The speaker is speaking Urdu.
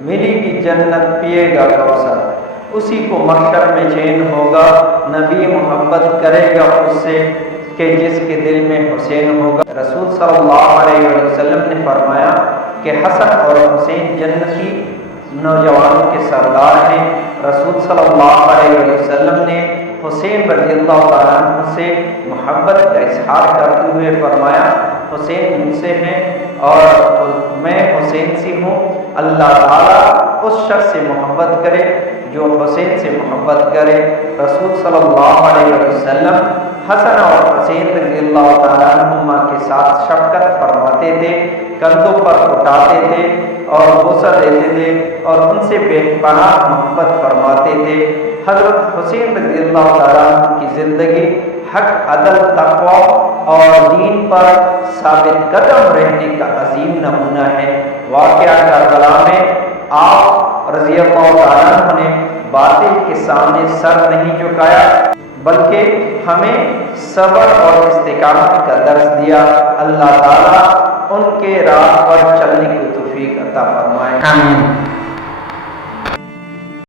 ملے گی جنت، پیے گا کوثر، اسی کو محشر میں چین ہوگا، نبی محبت کرے گا اس سے کہ جس کے دل میں حسین ہوگا۔ رسول صلی اللہ علیہ وسلم نے فرمایا کہ حسن اور حسین جنتی نوجوانوں کے سردار ہیں۔ رسول صلی اللہ علیہ وسلم نے حسین رضی اللہ تعالیٰ عنہ سے محبت کا اظہار کرتے ہوئے فرمایا حسین مجھ سے ہیں اور میں حسین سے ہوں، اللہ تعالیٰ اس شخص سے محبت کرے جو حسین سے محبت کرے۔ رسول صلی اللہ علیہ وسلم حسن اور حسین رضی اللہ تعالیٰ عنہما کے ساتھ شفقت فرماتے تھے، کندھوں پر اٹھاتے تھے اور بوسہ دیتے تھے اور ان سے بے پناہ محبت فرماتے تھے۔ حضرت حسین رضی اللہ تعالیٰ عنہ کی زندگی حق، عدل، تقوی اور دین پر ثابت قدم رہنے کا عظیم نمونہ ہے۔ واقعہ کربلا میں آپ رضی اللہ تعالیٰ عنہ نے باطل کے سامنے سر نہیں جھکایا بلکہ ہمیں صبر اور استقامت کا درس دیا۔ اللہ تعالیٰ ان کے راہ پر چلنے کی توفیق عطا فرمائے۔ آمین۔